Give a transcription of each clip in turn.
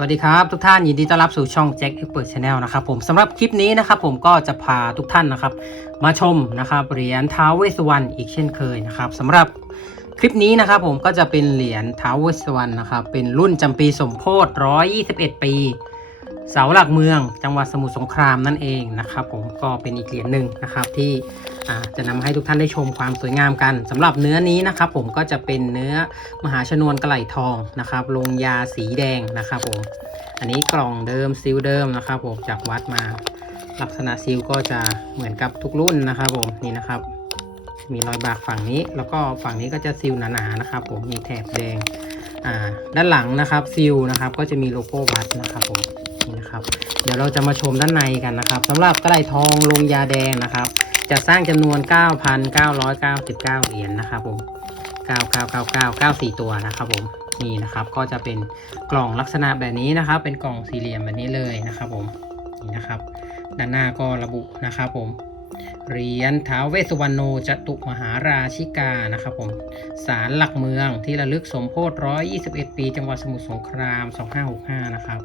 สวัสดีครับ ทุกท่านยินดีต้อนรับสู่ช่องแจ็คเอ็กเปิดชาแนลนะครับผมสำหรับคลิปนี้นะครับผมก็จะพาทุกท่านนะครับ มาชมนะครับเหรียญท้าวเวสสวรรณอีกเช่นเคยนะครับสำหรับคลิปนี้นะครับผมก็จะเป็นเหรียญท้าวเวสสวรรณนะครับเป็นรุ่นจำปีสมโพธิ121 ปี เสาหลักเมือง จังหวัดสมุทรสงครามนั่นเองนะครับผมก็เป็นอีกเหรียญหนึ่งนะครับที่ จะนำให้ทุกท่านได้ชมความสวยงามกันสำหรับเนื้อนี้นะครับผมก็จะเป็นเนื้อมหาชนวนกระไหลทองนะครับลงยาสีแดงนะครับผมอันนี้กล่องเดิมซิลเดิมนะครับผมจากวัดมา ลักษณะซิลก็จะเหมือนกับทุกรุ่นนะครับผมนี่นะครับ มีรอยบากฝั่งนี้ แล้วก็ฝั่งนี้ก็จะซิลหนาๆนะครับ ผมมีแถบแดงด้านหลังนะครับซิลนะครับก็จะมีโลโก้วัดนะครับผม นะครับ เดี๋ยวเราจะมาชมด้านในกันนะครับสำหรับกระไดทองลงยาแดงนะครับ จะสร้างจำนวน 9,999 เหรียญนะครับผม9999 94 ตัวนะครับผมนี่นะครับก็จะเป็นกล่องลักษณะแบบนี้นะครับ เป็นกล่องสี่เหลี่ยมแบบนี้เลยนะครับผมนี่นะครับ ด้านหน้าก็ระบุนะครับผมเหรียญท้าวเวสสุวรรณโนจตุมหาราชิกานะครับผมศาลหลักเมืองที่ระลึกสมโพธิ121 ปี จังหวัดสมุทรสงคราม 2565 นะครับ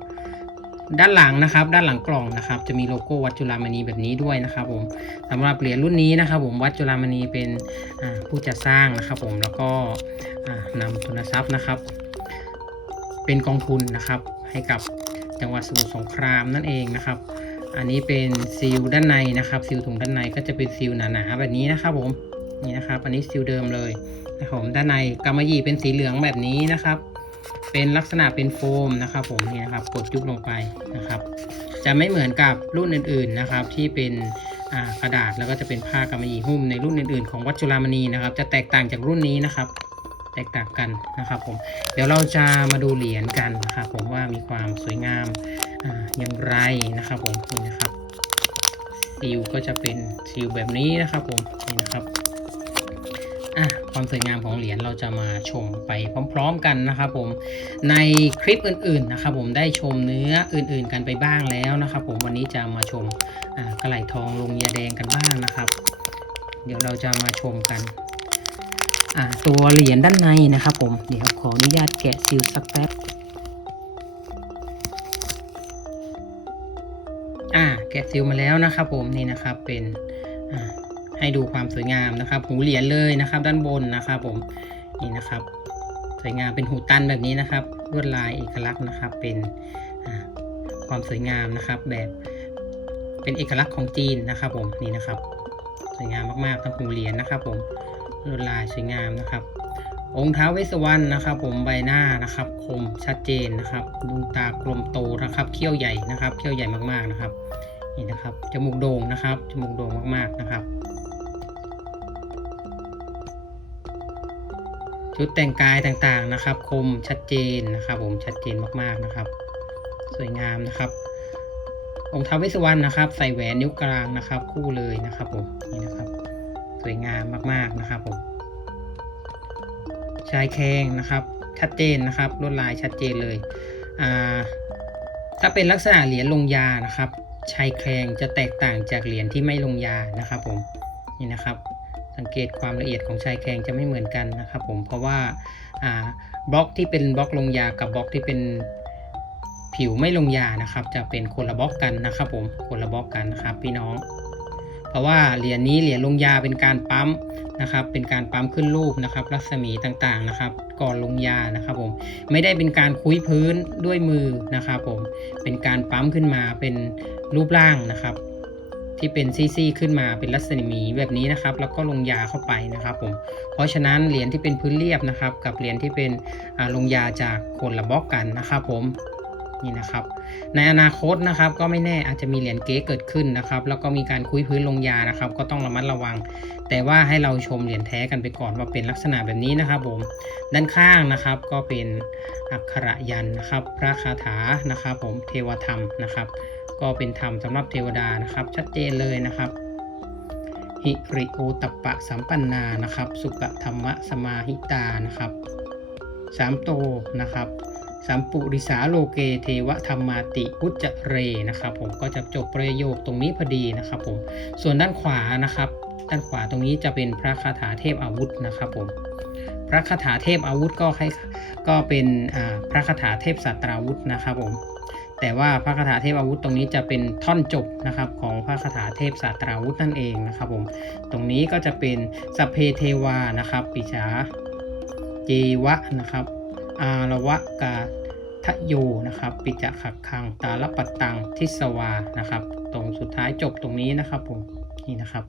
ด้านหลังนะครับ ด้านหลังกล่องนะครับ จะมีโลโก้วัดจุฬามณีแบบนี้ด้วยนะครับผมสำหรับเหรียญรุ่นนี้นะครับ ผมวัดจุฬามณีเป็นผู้จัดสร้างนะครับ ผมแล้วก็อ่านำทุนทรัพย์นะครับ เป็นกองทุนนะครับ ให้กับจังหวัดสมุทรสงครามนั่นเองนะครับ อันนี้เป็นซีลด้านในนะครับซีลถุงด้านในก็จะเป็นซีลหนาๆแบบนี้นะครับ ผมนี่นะครับ อันนี้ซีลเดิมเลยนะครับผมด้านในกำมะหยี่เป็นสีเหลืองแบบนี้นะครับ เป็นลักษณะเป็นโฟมนะครับผมนี่นะครับกดยุบลงไปนะครับ จะไม่เหมือนกับรุ่นอื่นๆนะครับ ที่เป็นกระดาษแล้วก็จะเป็นผ้ากำมะหยี่หุ้มในรุ่นอื่นๆของวัดจุฬามณีนะครับ จะแตกต่างจากรุ่นนี้นะครับ แตกต่างกันนะครับผมเดี๋ยวเราจะมาดูเหรียญกันนะครับผมว่ามีความสวยงามออย่างไรนะครับผมนี่นะครับซีลก็จะเป็นซีลแบบนี้นะครับผมนี่นะครับ อะความสวยงามของเหรียญเราจะมาชมไปพร้อมๆกันนะครับผมในคลิปอื่นๆนะครับผมได้ชมเนื้ออื่นๆกันไปบ้างแล้วนะครับผมวันนี้จะมาชมอ่ากระไหลทองลงยาแดงกันบ้างนะครับ เดี๋ยวเราจะมาชมกันอ่าตัวเหรียญด้านในนะครับผมเดี๋ยวขออนุญาตแกะซีลสักแป๊บอ่าแกะซีลมาแล้วนะครับผมนี่นะครับเป็นอ่า ให้ดูความสวยงามนะครับ หูเหรียญเลยนะครับ ด้านบนนะครับ ผมนี่นะครับ สวยงามเป็นหูตันแบบนี้นะครับลวดลายเอกลักษณ์นะครับ เป็นความสวยงามนะครับ แบบเป็นเอกลักษณ์ของจีนนะครับ ผมนี่นะครับ สวยงามมากๆทั้งหูเหรียญนะครับ ผมลวดลายสวยงามนะครับ องค์ท้าวเวสวรรณนะครับ ผมใบหน้านะครับ คมชัดเจนนะครับดวงตากลมโตนะครับเขี้ยวใหญ่นะครับเขี้ยวใหญ่มากๆนะครับนี่นะครับจมูกโด่งนะครับจมูกโด่งมากๆนะครับ ชุดแต่งกายต่างๆนะครับ คมชัดเจนนะครับ ผมชัดเจนมากๆนะครับ สวยงามนะครับ องค์ท้าวเวสสวรรณนะครับ ใส่แหวนนิ้วกลางนะครับ คู่เลยนะครับ ผมนี่นะครับ สวยงามมากๆนะครับผมชายแข้งนะครับ ชัดเจนนะครับลวดลายชัดเจนเลยอ่าถ้าเป็นลักษณะเหรียญลงยานะครับชายแข้งจะแตกต่างจากเหรียญที่ไม่ลงยานะครับ ผมนี่นะครับ สังเกตความละเอียดของชายแข้งจะไม่เหมือนกันนะครับผมเพราะว่าอ่าบล็อกที่เป็นบล็อกลงยากับบล็อกที่เป็นผิวไม่ลงยานะครับ จะเป็นคนละบล็อกกันนะครับ ผมคนละบล็อกกันนะครับพี่น้อง เพราะว่าเหรียญนี้เหรียญลงยาเป็นการปั๊มนะครับ เป็นการปั๊มขึ้นรูปนะครับ รัศมีต่างๆนะครับ ก่อนลงยานะครับผมไม่ได้เป็นการคุ้ยพื้นด้วยมือนะครับ ผมเป็นการปั๊มขึ้นมาเป็นรูปร่างนะครับ ที่เป็นซี่ๆขึ้นมาเป็นรัศมีแบบนี้นะครับ แล้วก็ลงยาเข้าไปนะครับผมเพราะฉะนั้นเหรียญที่เป็นพื้นเรียบนะครับ กับเหรียญที่เป็นอ่าลงยาจากคนละบล็อกกันนะครับผมนี่นะครับในอนาคตนะครับก็ไม่แน่อาจจะมีเหรียญเก๊เกิดขึ้นนะครับ แล้วก็มีการคุยพื้นลงยานะครับ ก็ต้องระมัดระวัง แต่ว่าให้เราชมเหรียญแท้กันไปก่อนว่าเป็นลักษณะแบบนี้นะครับผมด้านข้างนะครับก็เป็นอักขระยันนะครับ พระคาถานะครับ ผมเทวธรรมนะครับ ก็เป็นธรรมสำหรับเทวดานะครับ ชัดเจนเลยนะครับ หิริโอตปปะสัมปันนานะครับ สุปธรรมะสมาหิตานะครับสามโตนะครับสัมปุริสาโลเกเทวธรรมาติพุจเรนะครับผมก็จะจบประโยคตรงนี้พอดีนะครับผมส่วนด้านขวานะครับ ด้านขวาตรงนี้จะเป็นพระคาถาเทพอาวุธนะครับผมพระคาถาเทพอาวุธก็ให้ก็เป็นอ่าพระคาถาเทพสัตราวุธนะครับผม แต่ว่าพระคาถาเทพอาวุธตรงนี้จะเป็นท่อนจบนะครับของพระคาถาเทพสัตราวุธนั่นเองนะครับผมตรงนี้ก็จะเป็นสัพเพเทวานะครับปิชาเจวะนะครับอารวะกาทะโยนะครับ ปิจขักคังตาลปัตตังทิสวานะครับ ตรงสุดท้ายจบตรงนี้นะครับผมนี่นะครับ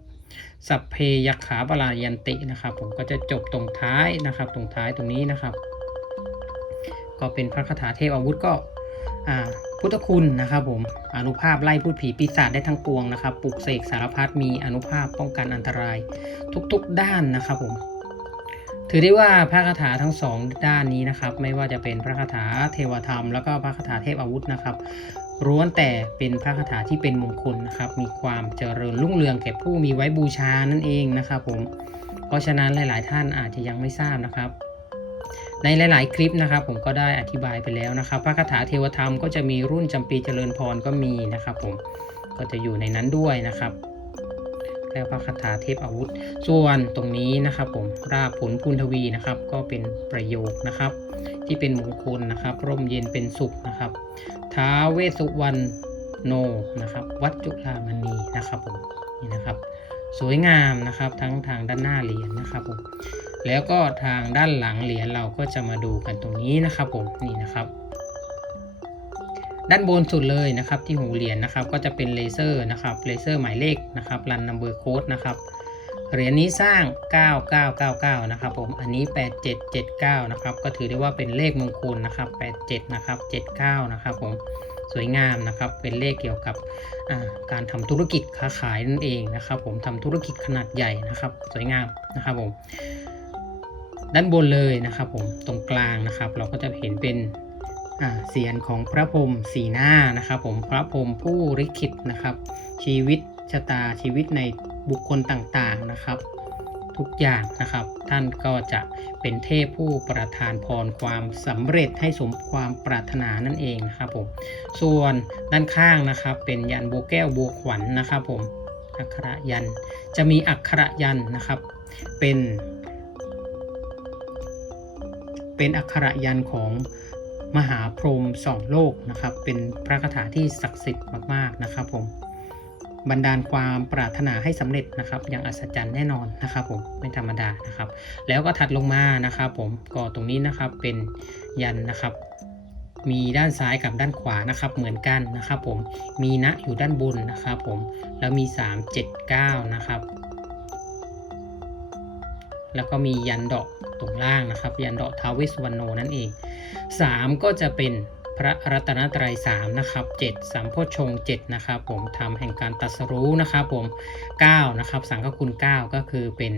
สัพเพยขาปรายันตินะครับ ผมก็จะจบตรงท้ายนะครับ ตรงท้ายตรงนี้นะครับ ก็เป็นพระคาถาเทพอาวุธก็อ่า พุทธคุณนะครับผมอนุภาพไล่พูดผีปีศาจได้ทั้งปวงนะครับปลุกเสกสารพัดมีอนุภาพป้องกันอันตรายทุกๆด้านนะครับผมถือได้ว่าพระคาถาทั้งสองด้านนี้นะครับ ไม่ว่าจะเป็นพระคาถาเทวธรรม แล้วก็พระคาถาเทพอาวุธนะครับล้วนแต่เป็นพระคาถาที่เป็นมงคลนะครับ มีความเจริญรุ่งเรืองแก่ผู้มีไว้บูชานั่นเองนะครับผมเพราะฉะนั้นหลาย ๆ ท่านอาจจะยังไม่ทราบนะครับ ในหลาย ๆ คลิปนะครับผมก็ได้อธิบายไปแล้วนะครับ พระคาถาเทวธรรมก็จะมีรุ่นจำปีเจริญพรก็มีนะครับผมก็จะอยู่ในนั้นด้วยนะครับ แล้วพระคาถาเทพอาวุธ ส่วนตรงนี้นะครับ ผมราบผลพุนทวีนะครับ ก็เป็นประโยคนะครับ ที่เป็นมงคลนะครับ ร่มเย็นเป็นสุขนะครับท้าเวสุวรรณโนนะครับ วัดจุฬามณีนะครับผมนี่นะครับ สวยงามนะครับทั้งทางด้านหน้าเหรียญนะครับผม แล้วก็ทางด้านหลังเหรียญเราก็จะมาดูกันตรงนี้นะครับผมนี่นะครับ ด้านบนสุดเลยนะครับที่หูเหรียญนะครับก็จะเป็นเลเซอร์นะครับเลเซอร์หมายเลขนะครับรันนัมเบอร์โค้ดนะครับเหรียญนี้สร้าง 9999 นะครับผม อันนี้ 8779 นะครับ ก็ถือได้ว่าเป็นเลขมงคลนะครับ 87 นะครับ 79 นะครับผม สวยงามนะครับ เป็นเลขเกี่ยวกับการทำธุรกิจค้าขายนั่นเองนะครับผมทำธุรกิจขนาดใหญ่นะครับ สวยงามนะครับผม ด้านบนเลยนะครับผมตรงกลางนะครับ เราก็จะเห็นเป็นเสียนของพระพรหมสีหน้านะครับ ผมพระพรหมผู้ริขิตนะครับ ชีวิตชะตาชีวิตในบุคคลต่างๆนะครับ ทุกอย่างนะครับ ท่านก็จะเป็นเทพผู้ประทานพรความสำเร็จให้สมความปรารถนานั่นเองนะครับผมส่วนด้านข้างนะครับ เป็นยันโบแก้วโบวขวัญนนะครับผมอักขระยันจะมีอักขระยันนะครับ เป็น เป็นอักขระยันของมหาพรหมสองโลกนะครับ เป็นพระคาถาที่ศักดิ์สิทธิ์มากๆนะครับผมบันดาลความปรารถนาให้สำเร็จนะครับ อย่างอัศจรรย์แน่นอนนะครับผมไม่ธรรมดานะครับ แล้วก็ถัดลงมานะครับ ผมก็ตรงนี้นะครับเป็นยันนะครับ มีด้านซ้ายกับด้านขวานะครับ เหมือนกันนะครับ ผมมีนะอยู่ด้านบนนะครับ ผมแล้วมี 3 7 9 นะครับ แล้วก็มียันดอกตรงล่างนะครับ ยันดอกท้าวเวสสุวรรณโนนั่นเอง 3 ก็จะเป็นพระรัตนตรัย3นะครับ7สัมโพชง7นะครับผมทำแห่งการตัสรู้นะครับผม9นะครับสังฆคุณ 9 ก็คือเป็น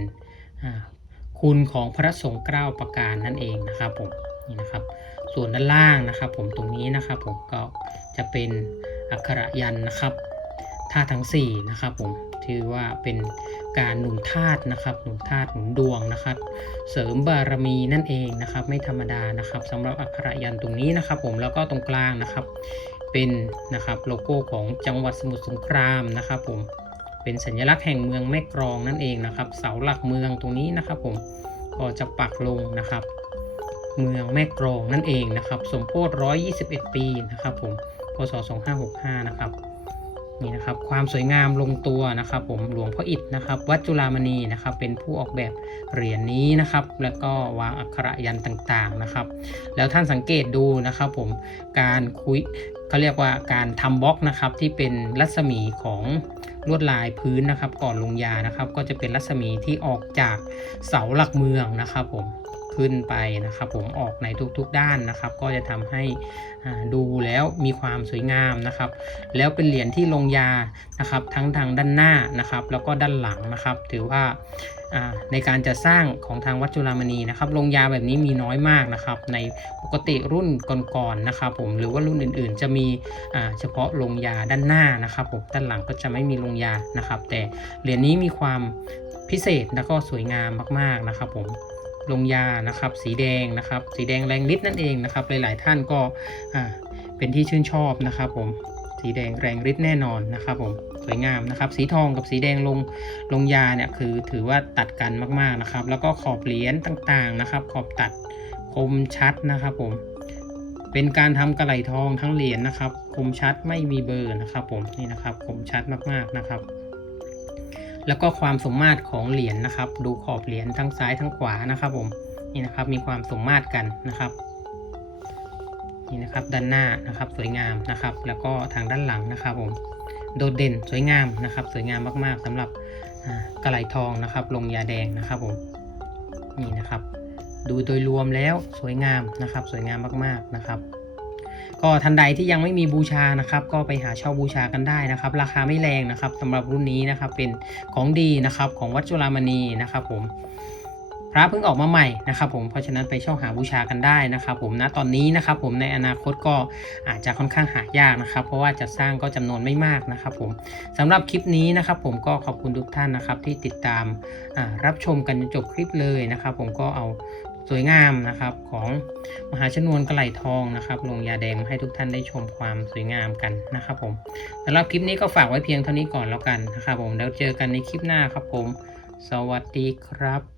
คุณของพระสงฆ์เก้าประการนั่นเองนะครับผมนี่นะครับ ส่วนด้านล่างนะครับ ผมตรงนี้นะครับผมก็จะเป็นอักขระยันนะครับธาทั้ง4นะครับผม ถือว่าเป็นการหนุนธาตุนะครับ หนุนธาตุหนุนดวงนะครับ เสริมบารมีนั่นเองนะครับ ไม่ธรรมดานะครับสำหรับอักขระยันตรงนี้นะครับ ผมแล้วก็ตรงกลางนะครับ เป็นนะครับโลโก้ของจังหวัดสมุทรสงครามนะครับ ผมเป็นสัญลักษณ์แห่งเมืองแม่กรองนั่นเองนะครับ เสาหลักเมืองตรงนี้นะครับ ผมก็จะปักลงนะครับ เมืองแม่กรองนั่นเองนะครับ สมโพธิ121 ปีนะครับ ผมพศ2565 นะครับ นี่นะครับความสวยงามลงตัวนะครับ ผมหลวงพ่ออิฐนะครับ วัดจุฬามณีนะครับ เป็นผู้ออกแบบเหรียญนี้นะครับ แล้วก็วางอักขระยันต่างๆนะครับ แล้วท่านสังเกตดูนะครับ ผมการคุยเขาเรียกว่าการทำบล็อกนะครับ ที่เป็นรัศมีของลวดลายพื้นนะครับ ก่อนลงยานะครับ ก็จะเป็นรัศมีที่ออกจากเสาหลักเมืองนะครับ ผม ขึ้นไปนะครับผมออกในทุกๆด้านนะครับ ก็จะทำให้ดูแล้วมีความสวยงามนะครับ แล้วเป็นเหรียญที่ลงยานะครับทั้งทางด้านหน้านะครับ แล้วก็ด้านหลังนะครับ ถือว่าในการจะสร้างของทางวัดจุฬามณีนะครับลงยาแบบนี้มีน้อยมากนะครับ ในปกติรุ่นก่อนๆนะครับ ผมหรือว่ารุ่นอื่นๆ จะมีเฉพาะลงยาด้านหน้านะครับผมด้านหลังก็จะไม่มีลงยานะครับ แต่เหรียญนี้มีความพิเศษแล้วก็สวยงามมากๆนะครับผม ลงยานะครับ สีแดงนะครับ สีแดงแรงฤทธิ์นั่นเองนะครับ หลาย ๆ ท่านก็อ่าเป็นที่ชื่นชอบนะครับผมสีสีแดงแรงฤทธิ์แน่นอนนะครับผมสวยงามนะครับ สีทองกับสีแดงลงลงยาเนี่ยคือถือว่าตัดกันมากๆนะครับ แล้วก็ขอบเหรียญต่างๆนะครับ ขอบตัดคมชัดนะครับผมเป็นการทำกระไหลทองทั้งเหรียญนะครับ คมชัดไม่มีเบอร์นะครับ ผมนี่นะครับ คมชัดมากๆนะครับ แล้วก็ความสมมาตรของเหรียญนะครับ ดูขอบเหรียญทั้งซ้ายทั้งขวานะครับผมนี่นะครับมีความสมมาตรกันนะครับนี่นะครับด้านหน้านะครับสวยงามนะครับ แล้วก็ทางด้านหลังนะครับผมโดดเด่นสวยงามนะครับ สวยงามมากๆสำหรับกระไหลทองนะครับ ลงยาแดงนะครับผมนี่นะครับ ดูโดยรวมแล้วสวยงามนะครับ สวยงามมากๆนะครับ ก็ทันใดที่ยังไม่มีบูชานะครับ ก็ไปหาเช่าบูชากันได้นะครับ ราคาไม่แรงนะครับสำหรับรุ่นนี้นะครับเป็นของดีนะครับของวัดจุฬามณีนะครับผมพระเพิ่งออกมาใหม่นะครับผมเพราะฉะนั้นไปเช่าหาบูชากันได้นะครับผมณตอนนี้นะครับผมในอนาคตก็อาจจะค่อนข้างหายากนะครับ เพราะว่าจะสร้างก็จำนวนไม่มากนะครับผมสำหรับคลิปนี้นะครับผมก็ขอบคุณทุกท่านนะครับที่ติดตามรับชมกันจนจบคลิปเลยนะครับผมก็เอา สวยงามนะครับของมหาชนวนกระไหลทองนะครับลงยาแดงมให้ทุกท่านได้ชมความสวยงามกันนะครับผมสำหรับคลิปนี้ก็ฝากไว้เพียงเท่านี้ก่อนแล้วกันนะครับผมแล้วเจอกันในคลิปหน้าครับผม สวัสดีครับ